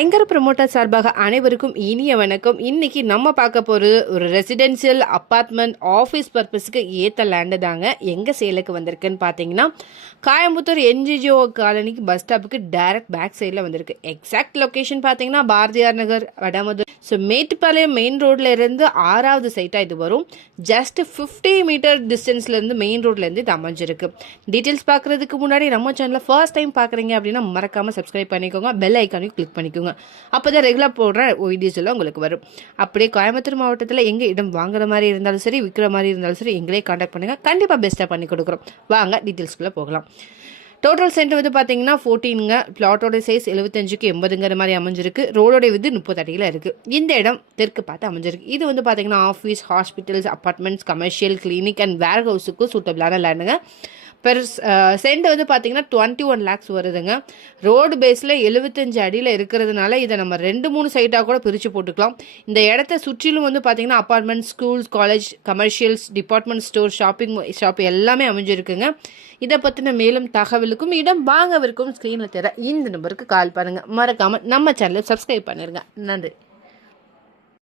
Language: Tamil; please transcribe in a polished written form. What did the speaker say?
ஐங்கர் ப்ரமோட்டர் சார்பாக அனைவருக்கும் இனிய வணக்கம். இன்னைக்கு நம்ம பார்க்க போகிறது ஒரு ரெசிடென்சியல் அப்பார்ட்மெண்ட் ஆஃபீஸ் பர்பஸ்க்கு ஏற்ற லேண்டு தாங்க. எங்கே சேலுக்கு வந்திருக்குன்னு பார்த்தீங்கன்னா கோயம்புத்தூர் என்ஜிஓ காலனிக்கு பஸ் ஸ்டாப்புக்கு டைரக்ட் பேக் சைடில் வந்திருக்கு. எக்ஸாக்ட் லொக்கேஷன் பார்த்தீங்கன்னா பாரதியார் நகர், வடமதுரை. ஸோ மேட்டுப்பாளையம் மெயின் ரோட்ல இருந்து 6வது சைட்டாக இது வரும். ஜஸ்ட் 50 மீட்டர் டிஸ்டன்ஸ்லேருந்து மெயின் ரோட்லேருந்து இது அமைஞ்சிருக்கு. டீட்டெயில்ஸ் பார்க்குறதுக்கு முன்னாடி நம்ம சேனலில் ஃபர்ஸ்ட் டைம் பார்க்குறீங்க அப்படின்னா மறக்காமல் சப்ஸ்கிரைப் பண்ணிக்கோங்க, பெல் ஐக்கானையும் கிளிக் பண்ணிக்கோங்க. அப்போதான் ரெகுலர் போடுற வீடியோஸ் எல்லாம் உங்களுக்கு வரும். அப்படியே கோயம்புத்தூர் மாவட்டத்தில் எங்கே இடம் வாங்குற மாதிரி இருந்தாலும் சரி, விற்கிற மாதிரி இருந்தாலும் சரி, எங்களே காண்டாக்ட் பண்ணுங்க. கண்டிப்பாக பெஸ்ட்டாக பண்ணி கொடுக்குறோம். வாங்க டீட்டெயில்ஸ்குள்ளே போகலாம். டோட்டல் சென்ட் வந்து பார்த்தீங்கன்னா 14ங்க. பிளாட்டோட சைஸ் 75க்கு 80ங்கிற மாதிரி அமைஞ்சிருக்கு. ரோடோட விது 30 அடியில் இருக்குது. இந்த இடம் தெற்கு பார்த்து அமைஞ்சிருக்கு. இது வந்து பார்த்தீங்கன்னா office, hospitals, apartments, commercial, clinic and வேர் ஹவுஸுக்கு சூட்டபிளான லேண்டுங்க. பெர் சென்ட் வந்து பார்த்தீங்கன்னா 21 lakhs வருதுங்க. ரோடு பேஸில் 75 அடியில் இருக்கிறதுனால இதை நம்ம 2-3 சைட்டாக கூட பிரித்து போட்டுக்கலாம். இந்த இடத்த சுற்றிலும் வந்து பார்த்தீங்கன்னா apartment, schools, college, commercials, department store, shop எல்லாமே அமைஞ்சிருக்குங்க. இதை பற்றின மேலும் தகவலுக்கும் இடம் வாங்கவிருக்கும் ஸ்க்ரீனில் தர இந்த நம்பருக்கு கால் பண்ணுங்கள். மறக்காமல் நம்ம சேனலை சப்ஸ்கிரைப் பண்ணிடுங்க. நன்றி.